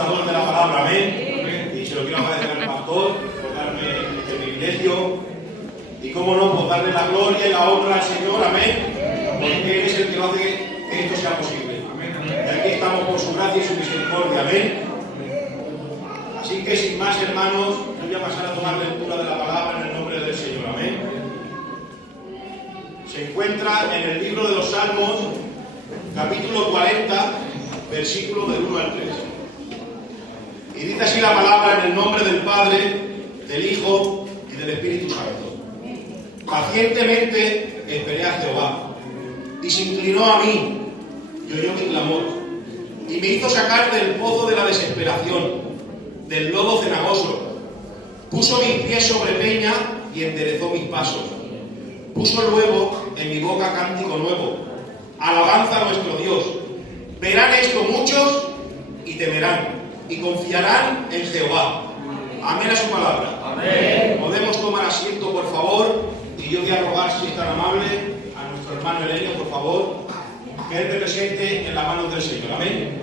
portador de la palabra, amén. Y se lo quiero agradecer al pastor por darme este privilegio. Y cómo no, por darle la gloria y la honra al Señor, amén. Porque Él es el que hace que esto sea posible. Y aquí estamos por su gracia y su misericordia, amén. Así que sin más, hermanos, yo voy a pasar a tomar lectura de la palabra en el nombre del Señor, amén. Se encuentra en el libro de los Salmos, capítulo 40, versículo del 1 al 3. Y dice así la palabra en el nombre del Padre, del Hijo y del Espíritu Santo. Pacientemente esperé a Jehová, y se inclinó a mí, y oyó mi clamor, y me hizo sacar del pozo de la desesperación, del lodo cenagoso. Puso mis pies sobre peña y enderezó mis pasos. Puso luego en mi boca cántico nuevo, alabanza a nuestro Dios. Verán esto muchos y temerán, y confiarán en Jehová. Amén a su palabra. Amén. Podemos tomar asiento, por favor, y yo voy a rogar, si es tan amable, a nuestro hermano Elenio, por favor, que él me presente en las manos del Señor. Amén.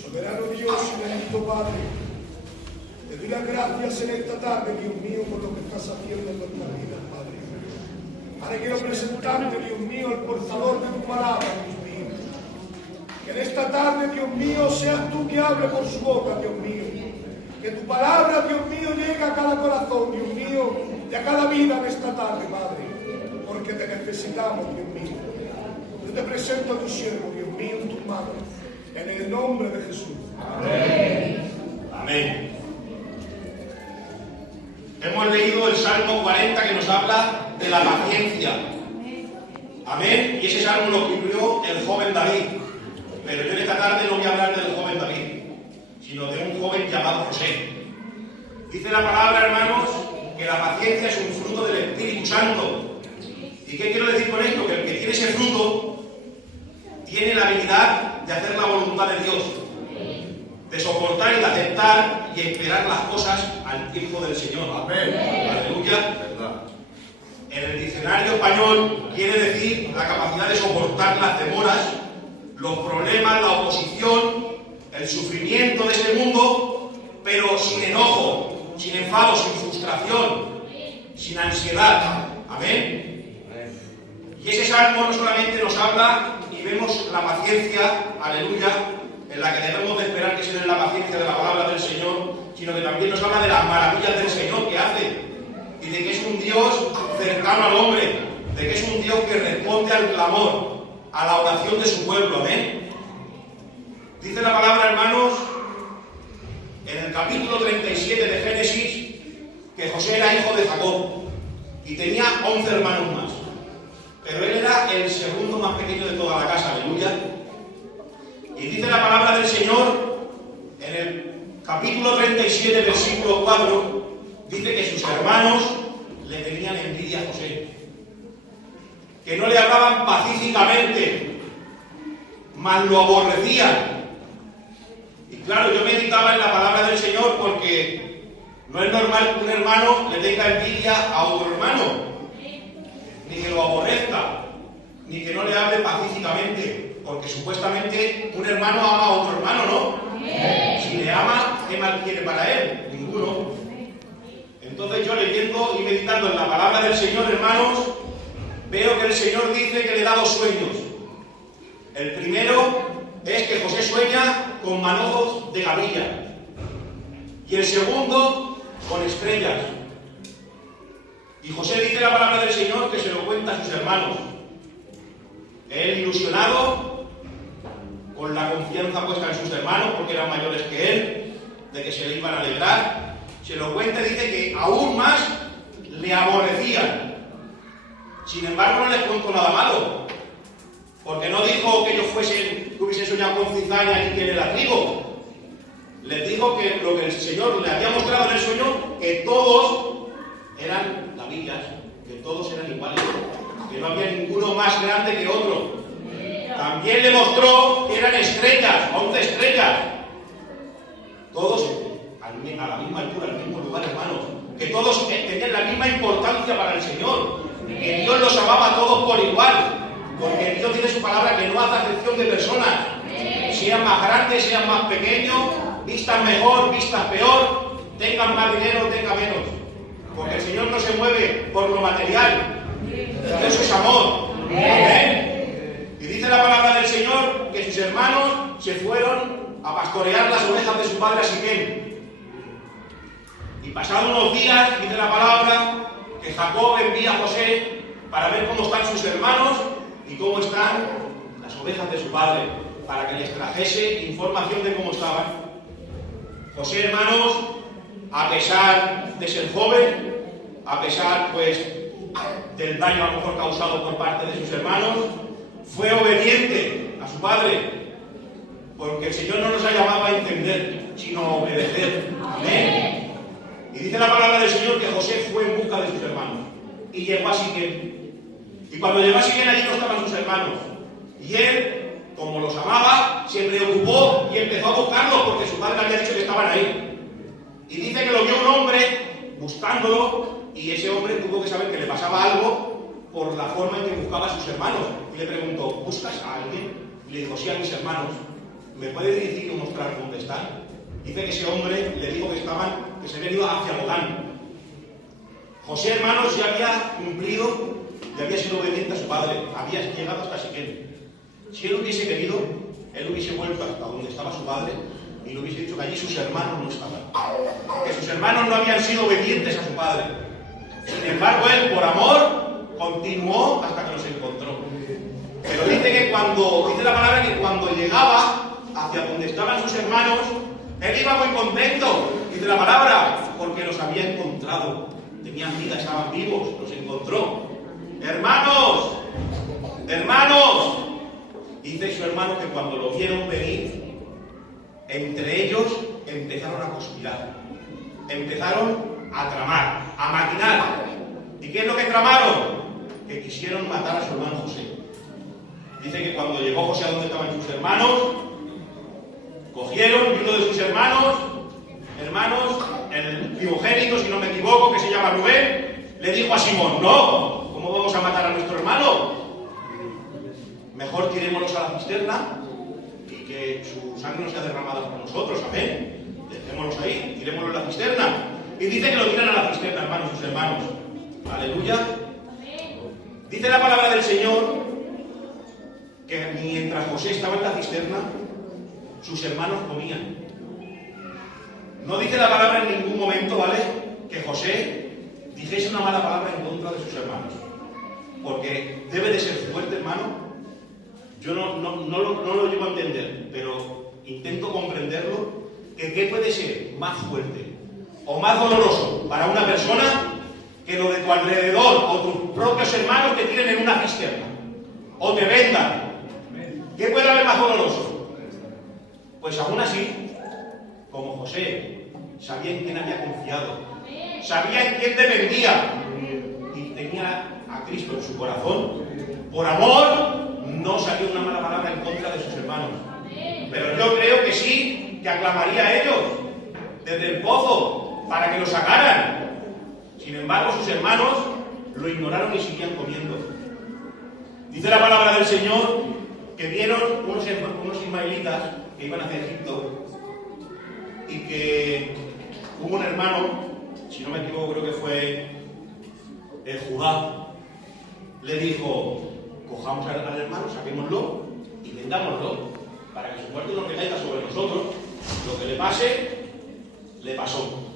Soberano Dios y bendito Padre, te doy las gracias en esta tarde, Dios mío, por lo que estás haciendo en nuestra vida, Padre. Ahora quiero presentarte, Dios mío, el portador de tu palabra, Dios mío. Que en esta tarde, Dios mío, seas tú que hable por su boca, Dios mío. Que tu palabra, Dios mío, llegue a cada corazón, Dios mío, y a cada vida en esta tarde, Padre. Porque te necesitamos, Dios mío. Yo te presento a tu siervo, Dios mío, en tus manos. En el nombre de Jesús. Amén. Amén. Hemos leído el Salmo 40 que nos habla de la paciencia. Amén. Y ese salmo lo escribió el joven David. Pero yo en esta tarde no voy a hablar del joven David, sino de un joven llamado José. Dice la palabra, hermanos, que la paciencia es un fruto del Espíritu Santo. ¿Y qué quiero decir con esto? Que el que tiene ese fruto tiene la habilidad de hacer la voluntad de Dios, de soportar y de aceptar y esperar las cosas al tiempo del Señor. Amén. Aleluya. En el diccionario español quiere decir la capacidad de soportar las demoras, los problemas, la oposición, el sufrimiento de este mundo, pero sin enojo, sin enfado, sin frustración, sin ansiedad. Amén. Y ese salmo no solamente nos habla y vemos la paciencia, aleluya, en la que debemos de esperar que sea la paciencia de la palabra del Señor, sino que también nos habla de las maravillas del Señor que hace, y de que es un Dios cercano al hombre, de que es un Dios que responde al clamor, a la oración de su pueblo. Amén. Dice la palabra, hermanos, en el capítulo 37 de Génesis, que José era hijo de Jacob y tenía 11 hermanos más. Pero él era el segundo más pequeño de toda la casa, aleluya. Y dice la palabra del Señor, en el capítulo 37, versículo 4, dice que sus hermanos le tenían envidia a José, que no le hablaban pacíficamente, mas lo aborrecían. Y claro, yo meditaba en la palabra del Señor porque no es normal que un hermano le tenga envidia a otro hermano, ni que lo aborrezca, ni que no le hable pacíficamente, porque supuestamente un hermano ama a otro hermano, ¿no? Si le ama, ¿qué mal quiere para él? Ninguno. Entonces yo leyendo y meditando en la palabra del Señor, hermanos, veo que el Señor dice que le da 2 sueños. El primero es que José sueña con manojos de gavilla, y el segundo con estrellas. Y José dice la palabra del Señor que se lo cuenta a sus hermanos. Él, ilusionado, con la confianza puesta en sus hermanos, porque eran mayores que él, de que se le iban a alegrar, se lo cuenta y dice que aún más le aborrecían. Sin embargo, no les contó nada malo, porque no dijo que ellos hubiesen soñado con cizaña y que era trigo. Les dijo que lo que el Señor le había mostrado en el sueño, que todos eran lavillas, que todos eran iguales, que no había ninguno más grande que otro. También le mostró que eran estrellas, 11 estrellas, todos a la misma altura, al mismo lugar, hermanos, que todos tenían la misma importancia para el Señor, que Dios los amaba a todos por igual, porque Dios tiene su palabra que no hace acepción de personas. sean más grandes, sean más pequeños, vistan mejor, vistan peor, tengan más dinero, tengan menos. Porque el Señor no se mueve por lo material. Eso es amor. Amén. Y dice la palabra del Señor que sus hermanos se fueron a pastorear las ovejas de su padre Siquem. Y pasados unos días, dice la palabra, que Jacob envía a José para ver cómo están sus hermanos y cómo están las ovejas de su padre, para que les trajese información de cómo estaban. José, hermanos, a pesar de ser joven, a pesar, pues, del daño a lo mejor causado por parte de sus hermanos, fue obediente a su padre, porque el Señor no nos ha llamado a entender, sino a obedecer. Amén. Y dice la palabra del Señor que José fue en busca de sus hermanos y llegó a Siquem. Y cuando llegó a Siquem, allí no estaban sus hermanos. Y él, como los amaba, se preocupó y empezó a buscarlos porque su padre le había dicho que estaban ahí. Y dice que lo vio un hombre buscándolo, y ese hombre tuvo que saber que le pasaba algo por la forma en que buscaba a sus hermanos. Y le preguntó: ¿buscas a alguien? Y le dijo: sí, a mis hermanos. ¿Me puedes decir y mostrar dónde están? Dice que ese hombre le dijo que se habían ido hacia Lodán. José, hermanos, ya había cumplido, ya había sido obediente a su padre, había llegado hasta Siquem. Si él hubiese querido, él hubiese vuelto hasta donde estaba su padre y le hubiese dicho que allí sus hermanos no estaban, que sus hermanos no habían sido obedientes a su padre. Sin embargo, él, por amor, continuó hasta que los encontró. Pero dice la palabra que cuando llegaba hacia donde estaban sus hermanos, él iba muy contento, dice la palabra, porque los había encontrado. Tenían vida, estaban vivos, los encontró. Hermanos, dice su hermano que cuando lo vieron venir, entre ellos empezaron a conspirar, empezaron a tramar, a maquinar. ¿Y qué es lo que tramaron? Que quisieron matar a su hermano José. Dice que cuando llegó José a donde estaban sus hermanos, cogieron y uno de sus hermanos, el primogénito, si no me equivoco, que se llama Rubén, le dijo a Simón: no, ¿cómo vamos a matar a nuestro hermano? Mejor tirémoslos a la cisterna y que su sangre no sea derramada por nosotros. Amén. Dejémoslos ahí, tirémoslos a la cisterna. Y dice que lo tiran a la cisterna, hermanos, sus hermanos. Aleluya. Dice la palabra del Señor que mientras José estaba en la cisterna, sus hermanos comían. No dice la palabra en ningún momento, ¿vale?, que José dijese una mala palabra en contra de sus hermanos. Porque debe de ser fuerte, hermano. Yo no lo llego a entender, pero intento comprenderlo, que qué puede ser más fuerte o más doloroso para una persona que lo de tu alrededor o tus propios hermanos te tiren en una cisterna o te vendan. ¿Qué puede haber más doloroso? Pues aún así, como José, sabía en quién había confiado, sabía en quién dependía y tenía a Cristo en su corazón, por amor no salió una mala palabra en contra de sus hermanos. Pero yo creo que sí, que aclamaría a ellos desde el pozo para que lo sacaran. Sin embargo, sus hermanos lo ignoraron y seguían comiendo. Dice la palabra del Señor que vieron unos ismaelitas que iban hacia Egipto y que hubo un hermano, si no me equivoco creo que fue el Judá, le dijo: cojamos al hermano, saquémoslo y vendámoslo para que su muerte no recaiga sobre nosotros. Lo que le pase, le pasó.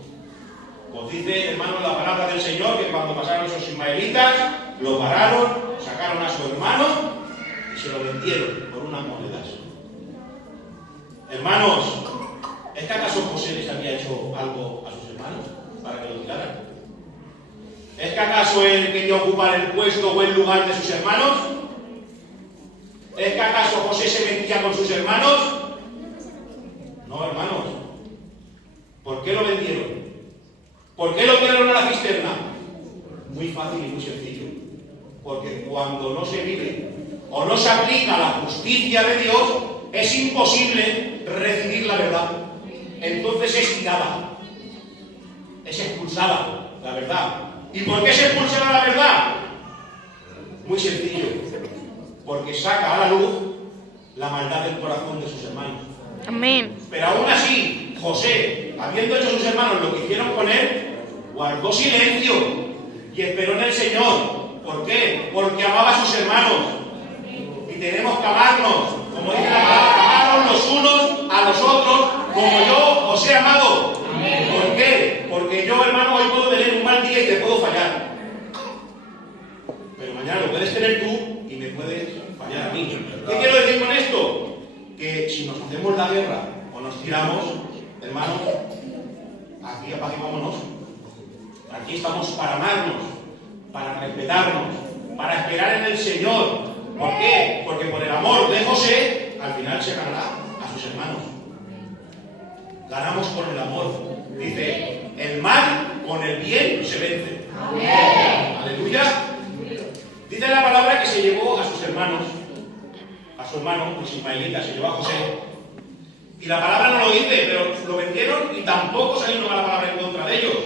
Pues dice, hermano, la palabra del Señor que cuando pasaron esos ismaelitas, lo pararon, sacaron a su hermano y se lo vendieron por unas monedas. Hermanos, ¿es que acaso José les había hecho algo a sus hermanos para que lo tiraran? ¿Es que acaso él quería ocupar el puesto o el lugar de sus hermanos? ¿Es que acaso José se metía con sus hermanos? No, hermanos. ¿Por qué lo vendieron? ¿Por qué lo tiraron a la cisterna? Muy fácil y muy sencillo. Porque cuando no se vive o no se aplica la justicia de Dios, es imposible recibir la verdad. Entonces es quitada, es expulsada la verdad. ¿Y por qué se expulsará la verdad? Muy sencillo. Porque saca a la luz la maldad del corazón de sus hermanos. Amén. Pero aún así, José, habiendo hecho sus hermanos lo que hicieron con él, guardó silencio y esperó en el Señor. ¿Por qué? Porque amaba a sus hermanos. Y tenemos que amarnos, como dice la palabra, amaros los unos a los otros, como yo os he amado. ¿Por qué? Porque yo, hermano, hoy puedo tener un mal día y te puedo fallar. Pero mañana lo puedes tener tú y me puedes fallar a mí. ¿Qué quiero decir con esto? Que si nos hacemos la guerra o nos tiramos, hermanos, aquí apaguémonos. Aquí estamos para amarnos, para respetarnos, para esperar en el Señor. ¿Por qué? Porque por el amor de José, al final se ganará a sus hermanos. Ganamos con el amor. Dice, el mal con el bien se vence. Amén. Aleluya. Dice la palabra que se llevó a sus hermanos, a su hermano, los ismaelitas, se llevó a José. Y la palabra no lo dice, pero lo vendieron y tampoco se vino la palabra en contra de ellos.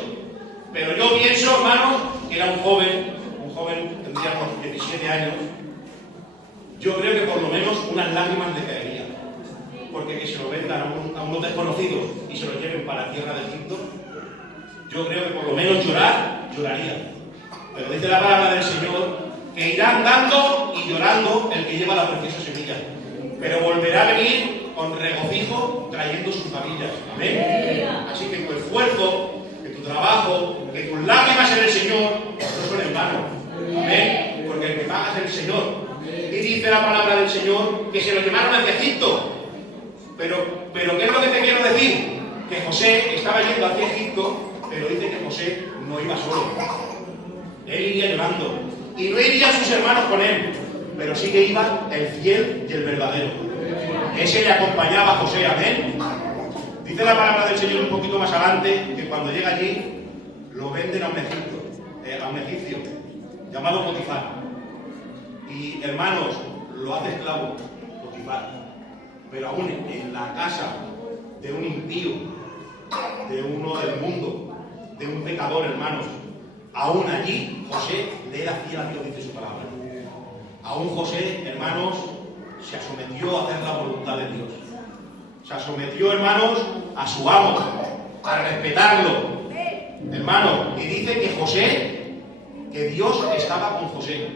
Pero yo pienso, hermanos, que era un joven, tendría unos 17 años. Yo creo que por lo menos unas lágrimas le caerían. Porque que se lo vendan a unos desconocidos y se lo lleven para la tierra de Egipto, yo creo que por lo menos lloraría. Pero dice la palabra del Señor que irá andando y llorando el que lleva la preciosa semilla, pero volverá a venir con regocijo trayendo sus familias. Amén. Así que tu esfuerzo, que tu trabajo, que tus lágrimas en el Señor no son en vano. Amén. Porque el que paga es el Señor. Y dice la palabra del Señor que se lo llevaron hacia Egipto. Pero ¿qué es lo que te quiero decir? Que José estaba yendo hacia Egipto, pero dice que José no iba solo. Él iría llorando. Y no irían sus hermanos con él, pero sí que iba el fiel y el verdadero. Ese le acompañaba a José, amén. Dice la palabra del Señor un poquito más adelante, que cuando llega allí, lo venden a un egipcio, llamado Potifar. Y hermanos, lo hace esclavo, Potifar. Pero aún en la casa de un impío, de uno del mundo, de un pecador, hermanos, aún allí José le era fiel a Dios, dice su palabra. Aún José, hermanos, se sometió a hacer la voluntad de Dios. Se sometió, hermanos, a su amo, a respetarlo. Hermanos, y dice que José, que Dios estaba con José.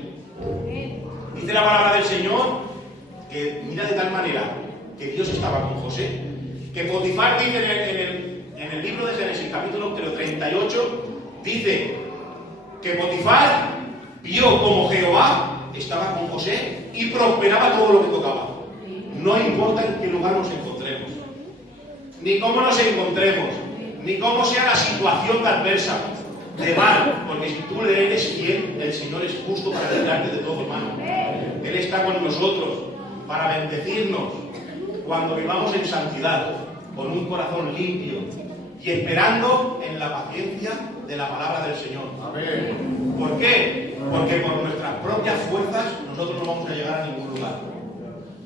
Dice la palabra del Señor que mira de tal manera que Dios estaba con José, que Potifar dice en el libro de Génesis, capítulo 38, dice que Potifar vio como Jehová estaba con José y prosperaba todo lo que tocaba. No importa en qué lugar nos encontremos, ni cómo nos encontremos, ni cómo sea la situación de adversa, de mal, porque si tú le eres fiel, el Señor es justo para librarte de todo, hermano. Él está con nosotros para bendecirnos cuando vivamos en santidad, con un corazón limpio y esperando en la paciencia de la palabra del Señor. Amén. ¿Por qué? Porque por nuestras propias fuerzas nosotros no vamos a llegar a ningún lugar.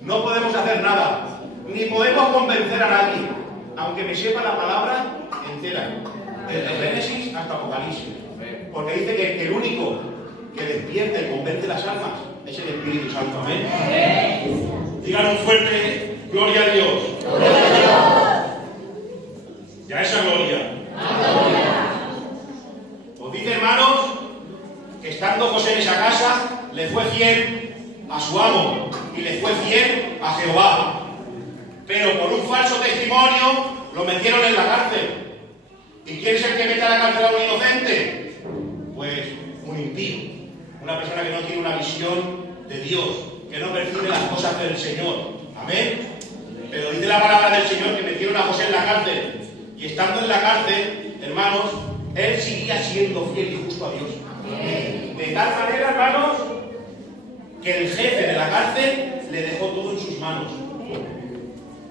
No podemos hacer nada, ni podemos convencer a nadie, aunque me sepa la palabra entera, desde Génesis hasta Apocalipsis. Porque dice que el único que despierta y convence las almas es el Espíritu Santo. Amén. Digan un fuerte gloria a Dios. Gloria a Dios. Ya esa gloria. Os dice, hermanos, que estando José en esa casa, le fue fiel a su amo y le fue fiel a Jehová. Pero por un falso testimonio lo metieron en la cárcel. ¿Y quién es el que mete a la cárcel a un inocente? Pues un impío, una persona que no tiene una visión de Dios, que no percibe las cosas del Señor. Amén. Pero dice la palabra del Señor que metieron a José en la cárcel. Y estando en la cárcel, hermanos, él seguía siendo fiel y justo a Dios. Amén. De tal manera, hermanos, que el jefe de la cárcel le dejó todo en sus manos.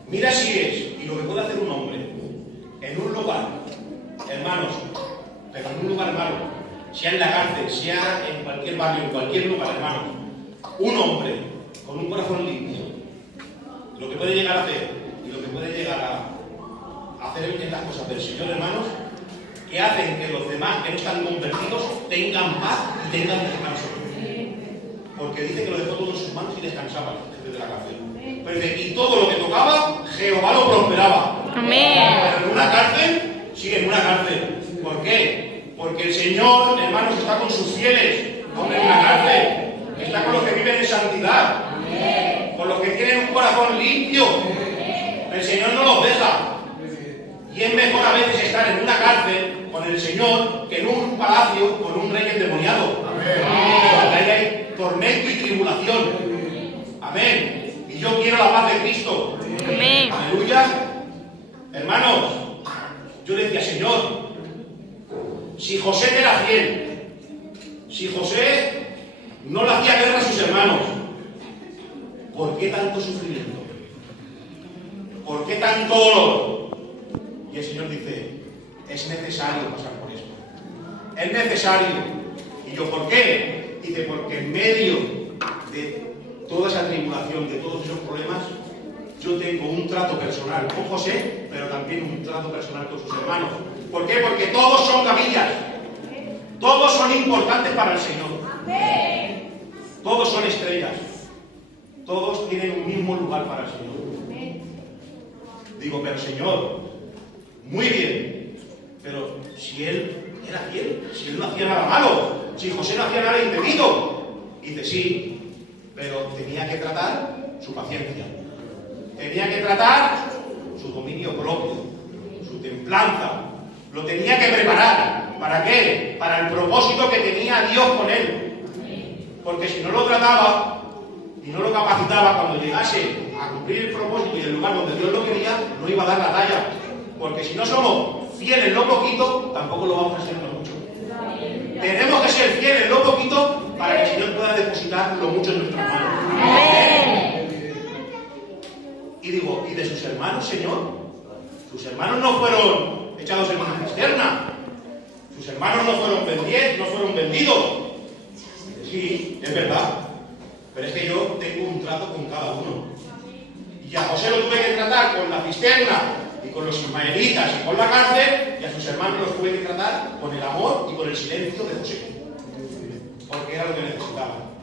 Mira si es, y lo que puede hacer un hombre, en un lugar, hermanos, pero en un lugar malo, sea en la cárcel, sea en cualquier barrio, en cualquier lugar, hermanos, un hombre con un corazón limpio, lo que puede llegar a hacer y lo que puede llegar a hacer en las cosas del Señor, hermanos, que hacen que los demás que no están convertidos tengan paz y tengan descanso. ¿Por porque dice que lo dejó todo en sus manos y descansaba desde la cárcel. Pero dice, y todo lo que tocaba, Jehová lo prosperaba. Pero en una cárcel, sí, en una cárcel. ¿Por qué? Porque el Señor, hermanos, está con sus fieles, no en una cárcel. Está con los que viven en santidad, con los que tienen un corazón limpio. El Señor no los deja. Y es mejor a veces estar en una cárcel con el Señor que en un palacio con un rey endemoniado. Donde ahí hay tormento y tribulación. Amén. Y yo quiero la paz de Cristo. Amén. Aleluya. Hermanos, yo le decía, Señor, si José te era fiel, si José no le hacía guerra a sus hermanos, ¿por qué tanto sufrimiento? ¿Por qué tanto dolor? Y el Señor dice, es necesario pasar por esto. Es necesario. Y yo, ¿por qué? Dice, porque en medio de toda esa tribulación, de todos esos problemas, yo tengo un trato personal con José, pero también un trato personal con sus hermanos. ¿Por qué? Porque todos son gamillas. Todos son importantes para el Señor. Todos son estrellas. Todos tienen un mismo lugar para el Señor. Digo, pero Señor, muy bien, pero si Él era fiel, si Él no hacía nada malo, si José no hacía nada indebido. Dice, sí, pero tenía que tratar su paciencia. Tenía que tratar su dominio propio, su templanza. Lo tenía que preparar. ¿Para qué? Para el propósito que tenía Dios con él. Porque si no lo trataba y no lo capacitaba, cuando llegase a cumplir el propósito y el lugar donde Dios lo quería, no iba a dar la talla. Porque si no somos fieles en lo poquito, tampoco lo vamos a ser en lo mucho. Tenemos que ser fieles en lo poquito para que el Señor pueda depositar lo mucho en nuestras manos. Y digo, ¿y de sus hermanos, Señor? Sus hermanos no fueron echados en una cisterna. Sus hermanos no fueron vendidos. Sí, es verdad. Pero es que yo tengo un trato con cada uno. Y a José lo tuve que tratar con la cisterna y con los ismaelitas y con la cárcel, y a sus hermanos los tuve que tratar con el amor y con el silencio de José. Porque era lo que necesitaban.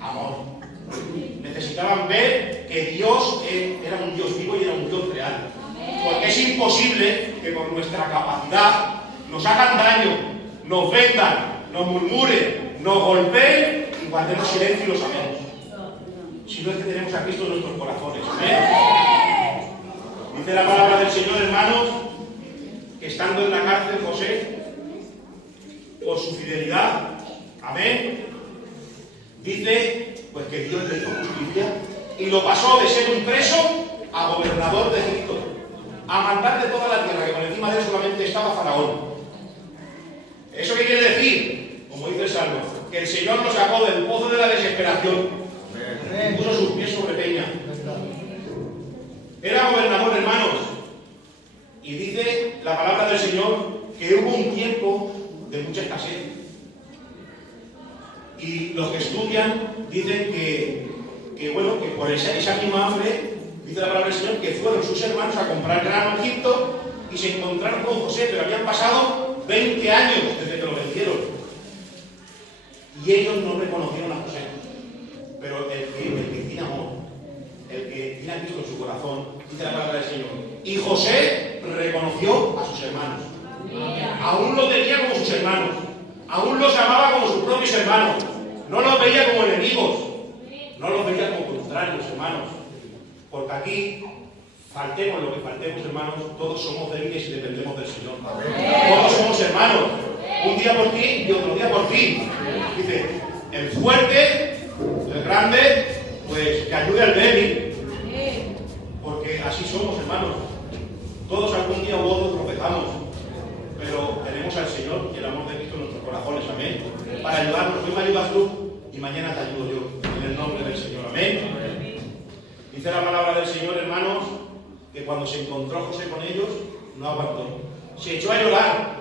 Amor. Necesitaban ver que Dios era un Dios vivo y era un Dios real. Porque es imposible que por nuestra capacidad nos hagan daño, nos vendan, nos murmuren, nos golpeen y guardemos silencio y lo sabemos. Si no es que tenemos a Cristo en nuestros corazones. ¿Amén? Dice la palabra del Señor, hermanos, que estando en la cárcel José, por su fidelidad, amén, dice pues que Dios le hizo justicia y lo pasó de ser un preso a gobernador de Egipto, a mandar de toda la tierra, que por encima de él solamente estaba Faraón. ¿Eso qué quiere decir? Como dice el Salmo, que el Señor lo sacó del pozo de la desesperación y puso sus pies sobre peña. Era gobernador, hermanos, y dice la palabra del Señor que hubo un tiempo de mucha escasez. Y los que estudian dicen que bueno, que por esa misma hambre, dice la palabra del Señor, que fueron sus hermanos a comprar grano a Egipto y se encontraron con José, pero habían pasado 20 años desde que lo vencieron. Y ellos no reconocieron a José. Pero el que tiene amor, el que tiene a Cristo en su corazón, dice la palabra del Señor. Y José reconoció a sus hermanos. Aún los tenía como sus hermanos. Aún los amaba como sus propios hermanos. No los veía como enemigos. No los veía como contrarios, hermanos. Porque aquí, faltemos lo que faltemos, hermanos, todos somos débiles y dependemos del Señor. Todos somos hermanos. Un día por ti y otro día por ti. Dice, el fuerte, el grande, pues que ayude al débil. Porque así somos, hermanos. Todos algún día u otro tropezamos. Pero tenemos al Señor y el amor de Cristo en nuestros corazones. Amén. Para ayudarnos. Hoy me ayudas tú y mañana te ayudo yo. En el nombre del Señor. Amén. Dice la palabra del Señor, hermanos, que cuando se encontró José con ellos, no aguantó. Se echó a llorar.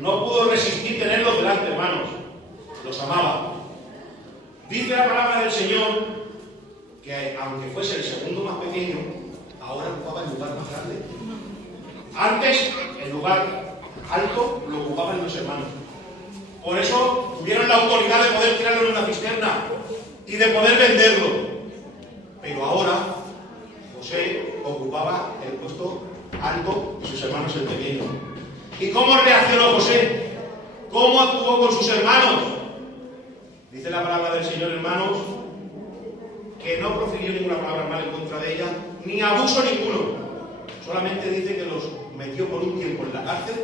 No pudo resistir tenerlos delante, hermanos. Los amaba. Dice la palabra del Señor que aunque fuese el segundo más pequeño, ahora ocupaba el lugar más grande. Antes, el lugar alto lo ocupaban los hermanos. Por eso tuvieron la autoridad de poder tirarlo en una cisterna y de poder venderlo. Pero ahora José ocupaba el puesto alto y sus hermanos el pequeño. ¿Y cómo reaccionó José? ¿Cómo actuó con sus hermanos? Dice la palabra del Señor, hermanos, que no profirió ninguna palabra mala en contra de ella, ni abuso ninguno. Solamente dice que los metió por un tiempo en la cárcel,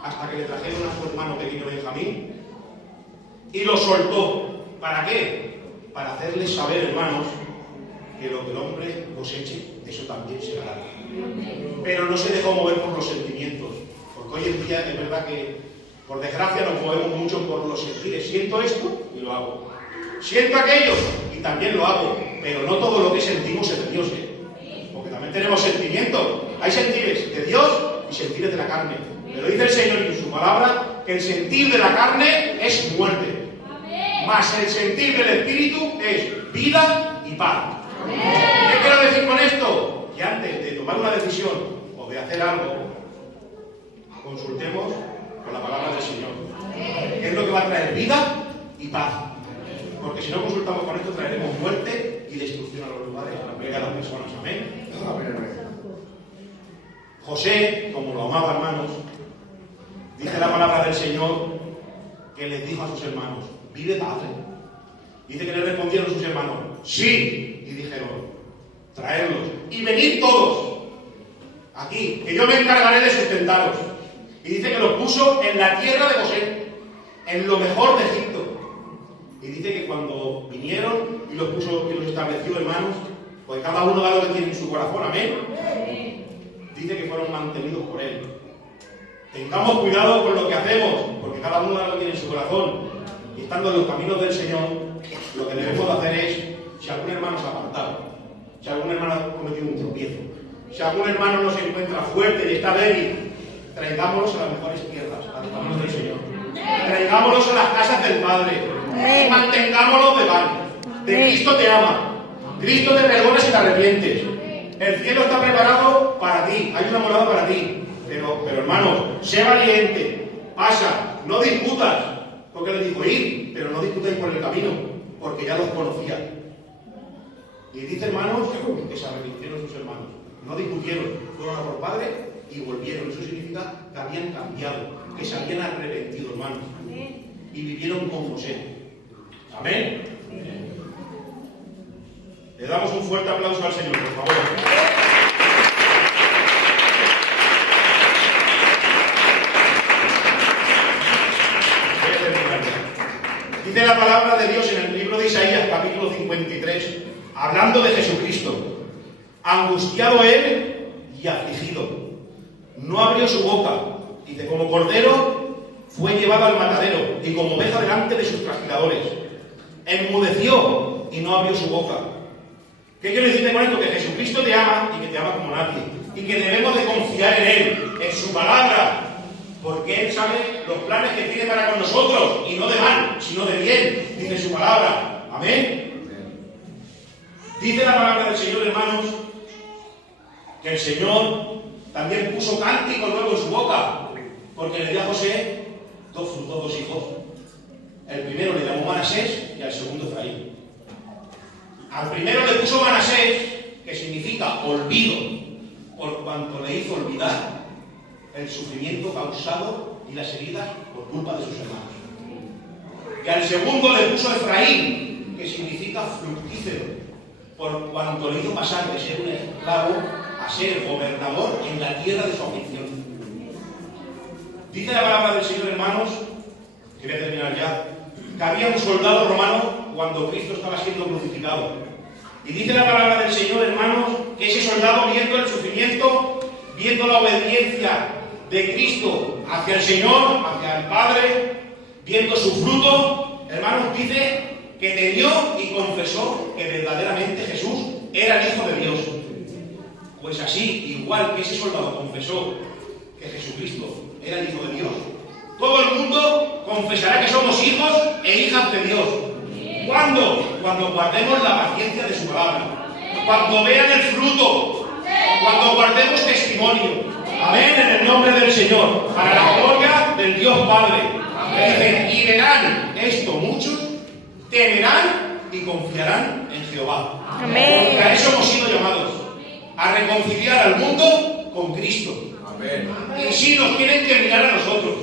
hasta que le trajeron a su hermano pequeño Benjamín, y los soltó. ¿Para qué? Para hacerles saber, hermanos, que lo que el hombre coseche, eso también se hará. Pero no se dejó mover por los sentimientos, porque hoy en día es verdad que, por desgracia, nos movemos mucho por los sentires. Siento esto y lo hago. Siento aquello y también lo hago. Pero no todo lo que sentimos es de Dios, porque también tenemos sentimientos. Hay sentires de Dios y sentires de la carne. Pero dice el Señor en su palabra que el sentir de la carne es muerte. Mas el sentir del Espíritu es vida y paz. ¿Qué quiero decir con esto? Que antes de tomar una decisión o de hacer algo, consultemos con la palabra del Señor. ¿Qué es lo que va a traer vida y paz? Porque si no consultamos con esto, traeremos muerte y destrucción a los lugares, a las personas. Amén. José, como lo amaba, hermanos, dice la palabra del Señor que les dijo a sus hermanos: vive padre. Dice que le respondieron sus hermanos: sí. Y dijeron: traedlos y venid todos aquí, que yo me encargaré de sustentaros. Y dice que los puso en la tierra de José, en lo mejor de Egipto. Y dice que cuando vinieron y los puso y los estableció, hermanos, pues cada uno da lo que tiene en su corazón. Amén. Dice que fueron mantenidos por él. Tengamos cuidado con lo que hacemos, porque cada uno da lo que tiene en su corazón. Y estando en los caminos del Señor, lo que debemos de hacer es, si algún hermano se ha apartado, si algún hermano ha cometido un tropiezo, si algún hermano no se encuentra fuerte y está débil, traigámoslos a las mejores tierras, a los caminos del Señor. Traigámoslos a las casas del Padre y mantengámoslos de pan. De Cristo te ama, Cristo te perdona si te arrepientes. El cielo está preparado para ti, hay una morada para ti. Pero hermanos, sé valiente, pasa, no discutas, porque les dijo ir, pero no discutáis por el camino, porque ya los conocía. Y dice, hermanos, que se arrepintieron sus hermanos, no discutieron, fueron a por padre y volvieron. Eso significa que habían cambiado, que se habían arrepentido, hermanos, y vivieron con José. Amén. Le damos un fuerte aplauso al Señor, por favor. Dice la palabra de Dios en el libro de Isaías, capítulo 53, hablando de Jesucristo: angustiado él y afligido, no abrió su boca. Dice: como cordero fue llevado al matadero, y como oveja delante de sus trasquiladores, enmudeció y no abrió su boca. ¿Qué quiero decirte con esto? Que Jesucristo te ama y que te ama como nadie, y que debemos de confiar en Él, en su palabra, porque Él sabe los planes que tiene para con nosotros, y no de mal, sino de bien, dice su palabra. Amén. Dice la palabra del Señor, hermanos, que el Señor también puso cántico nuevo en su boca, porque le dio a José dos hijos. El primero le llamó Manasés y al segundo Efraín. Al primero le puso Manasés, que significa olvido, por cuanto le hizo olvidar el sufrimiento causado y las heridas por culpa de sus hermanos. Y al segundo le puso Efraín, que significa fructífero, por cuanto le hizo pasar de ser un esclavo a ser gobernador en la tierra de su aflicción. Dice la palabra del Señor, hermanos, que voy a terminar ya, que había un soldado romano cuando Cristo estaba siendo crucificado. Y dice la palabra del Señor, hermanos, que ese soldado, viendo el sufrimiento, viendo la obediencia de Cristo hacia el Señor, hacia el Padre, viendo su fruto, hermanos, dice que temió y confesó que verdaderamente Jesús era el Hijo de Dios. Pues así, igual que ese soldado confesó que Jesucristo era el Hijo de Dios, todo el mundo confesará que somos hijos e hijas de Dios. ¿Cuándo? Cuando guardemos la paciencia de su palabra, cuando vean el fruto, cuando guardemos testimonio. Amén, en el nombre del Señor, para la gloria del Dios Padre. Dicen, y verán esto muchos, temerán y confiarán en Jehová. Amén. Porque a eso hemos sido llamados, a reconciliar al mundo con Cristo. Amén. Y si nos tienen que mirar a nosotros,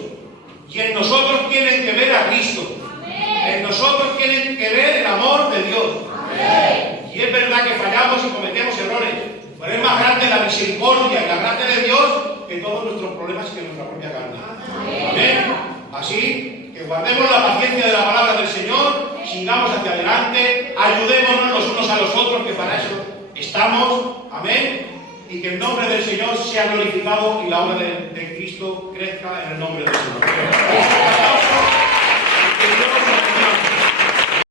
y en nosotros tienen que ver a Cristo, en nosotros tienen que ver el amor de Dios. Y es verdad que fallamos y cometemos errores, pero es más grande la misericordia y la gracia de Dios que todos nuestros problemas y que nuestra propia carne. Amén. Así que guardemos la paciencia de la palabra del Señor, sigamos hacia adelante, ayudémonos los unos a los otros, que para eso estamos. Amén. Y que el nombre del Señor sea glorificado y la obra de Cristo crezca en el nombre del Señor.